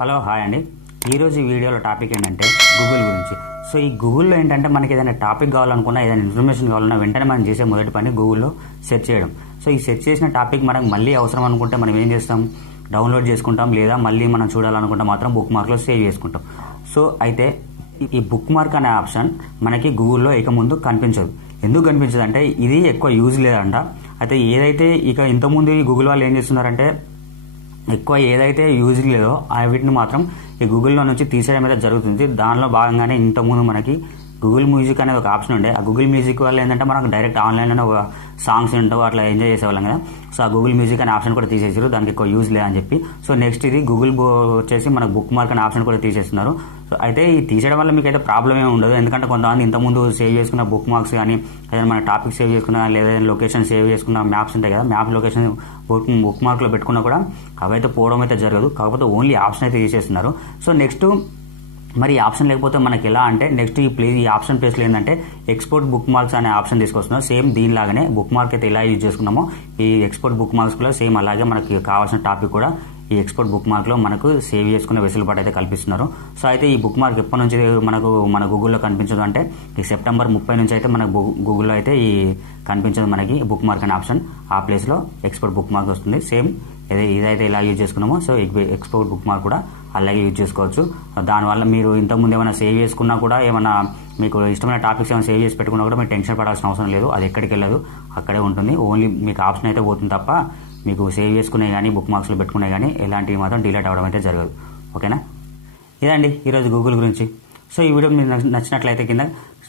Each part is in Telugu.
హలో హాయ్ అండి. ఈరోజు ఈ వీడియోలో టాపిక్ ఏంటంటే గూగుల్ గురించి. సో ఈ గూగుల్లో ఏంటంటే మనకి ఏదైనా టాపిక్ కావాలనుకున్నా, ఏదైనా ఇన్ఫర్మేషన్ కావాలన్నా వెంటనే మనం చేసే మొదటి పని గూగుల్లో సెర్చ్ చేయడం. సో ఈ సెర్చ్ చేసిన టాపిక్ మనకు మళ్ళీ అవసరం అనుకుంటే మనం ఏం చేస్తాం, డౌన్లోడ్ చేసుకుంటాం, లేదా మళ్ళీ మనం చూడాలనుకుంటే మాత్రం బుక్ మార్క్లో సేవ్ చేసుకుంటాం. సో అయితే ఈ బుక్ మార్క్ అనే ఆప్షన్ మనకి గూగుల్లో ఇక ముందు కనిపించదు. ఎందుకు కనిపించదు అంటే ఇది ఎక్కువ యూజ్ లేదంట. అయితే ఏదైతే ఇక ఇంతకుముందు ఈ గూగుల్ వాళ్ళు ఏం చేస్తున్నారంటే ఎక్కువ ఏదైతే యూజ్ లేదో వీటిని మాత్రం ఈ గూగుల్లో నుంచి తీసేయడం అయితే జరుగుతుంది. దానిలో భాగంగానే ఇంతకుముందు మనకి గూగుల్ మ్యూజిక్ అనేది ఒక ఆప్షన్ ఉండే. ఆ గూగుల్ మ్యూజిక్ వల్ల ఏంటంటే మనకు డైరెక్ట్ ఆన్లైన్లోనే ఒక సాంగ్స్ ఉంటావు అట్లా ఎంజాయ్ చేసేవాళ్ళం కదా. సో ఆ గూగుల్ మ్యూజిక్ అనే ఆప్షన్ కూడా తీసేసారు, దానికి ఎక్కువ యూజ్ లేదని చెప్పి. సో నెక్స్ట్ ఇది గూగుల్ వచ్చేసి మనకు బుక్ మార్క్ అనే ఆప్షన్ కూడా తీసేస్తున్నారు. సో అయితే ఈ తీసేయడం వల్ల మీకు అయితే ప్రాబ్లం ఏమి ఉండదు, ఎందుకంటే కొంతమంది ఇంతకుముందు సేవ్ చేసుకున్న బుక్ మార్క్స్ కానీ, ఏదైనా మన టాపిక్ సేవ్ చేసుకున్నా, లేదా లొకేషన్ సేవ్ చేసుకున్న మ్యాప్స్ ఉంటాయి కదా, మ్యాప్ లొకేషన్ బుక్ మార్క్లో పెట్టుకున్నా కూడా అవైతే పోవడం అయితే జరగదు. కాకపోతే ఓన్లీ ఆప్షన్ అయితే తీసేస్తున్నారు. సో నెక్స్ట్ మరి ఈ ఆప్షన్ లేకపోతే మనకి ఎలా అంటే నెక్స్ట్ ఈ ఆప్షన్ ప్లేస్లో ఏంటంటే ఎక్స్పోర్ట్ బుక్ మార్క్స్ అనే ఆప్షన్ తీసుకొస్తున్నాం. సేమ్ దీనిలాగానే బుక్ మార్క్ అయితే ఎలా యూజ్ చేసుకున్నామో ఈ ఎక్స్పోర్ట్ బుక్ మార్క్స్ కూడా సేమ్ అలాగే మనకి కావాల్సిన టాపిక్ కూడా ఈ ఎక్స్పోర్ట్ బుక్ మార్క్లో మనకు సేవ్ చేసుకునే వెసులుబాటు అయితే కల్పిస్తున్నారు. సో అయితే ఈ బుక్ మార్క్ ఎప్పటి నుంచి మన గూగుల్లో కనిపించదు అంటే ఈ సెప్టెంబర్ 30 నుంచి అయితే మన గూగుల్లో అయితే ఈ కనిపించదు మనకి బుక్ మార్క్ అనే ఆప్షన్. ఆ ప్లేస్లో ఎక్స్పోర్ట్ బుక్ మార్క్ వస్తుంది. సేమ్ ఇదైతే ఇలా యూజ్ చేసుకున్నామో సో ఎక్స్పోర్ట్ బుక్ మార్క్ కూడా అలాగే యూజ్ చేసుకోవచ్చు. దానివల్ల మీరు ఇంతకుముందు ఏమైనా సేవ్ చేసుకున్నా కూడా, ఏమైనా మీకు ఇష్టమైన టాపిక్స్ ఏమైనా సేవ్ చేసి పెట్టుకున్నా కూడా మీరు టెన్షన్ పడాల్సిన అవసరం లేదు. అది ఎక్కడికి వెళ్ళదు, అక్కడే ఉంటుంది. ఓన్లీ మీకు ఆప్షన్ అయితే పోతుంది తప్ప మీకు సేవ్ చేసుకునే కానీ బుక్ మార్క్స్లో పెట్టుకునే కానీ ఎలాంటివి మాత్రం డిలీట్ అవ్వడం అయితే జరగదు. ఓకేనా? ఇదండి ఈరోజు గూగుల్ గురించి. సో ఈ వీడియో మీకు నచ్చినట్లయితే కింద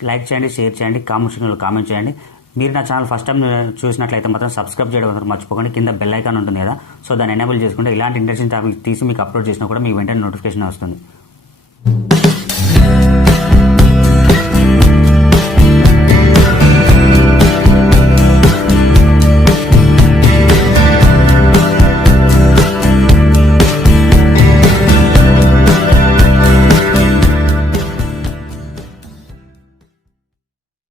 లైక్ చేయండి, షేర్ చేయండి, కామెంట్ సెక్షన్లో కామెంట్ చేయండి. మీరు నా ఛానల్ ఫస్ట్ టైం చూసినట్లయితే మాత్రం సబ్స్క్రైబ్ చేయడం మాత్రం మర్చిపోకండి. కింద బెల్ ఐకాన్ ఉంటుంది కదా, సో దాన్ని ఎనేబుల్ చేసుకుంటే ఇలాంటి ఇంట్రెస్టింగ్ టాపిక్ తీసి మీకు అప్లోడ్ చేసినా కూడా మీకు వెంటనే నోటిఫికేషన్ వస్తుంది.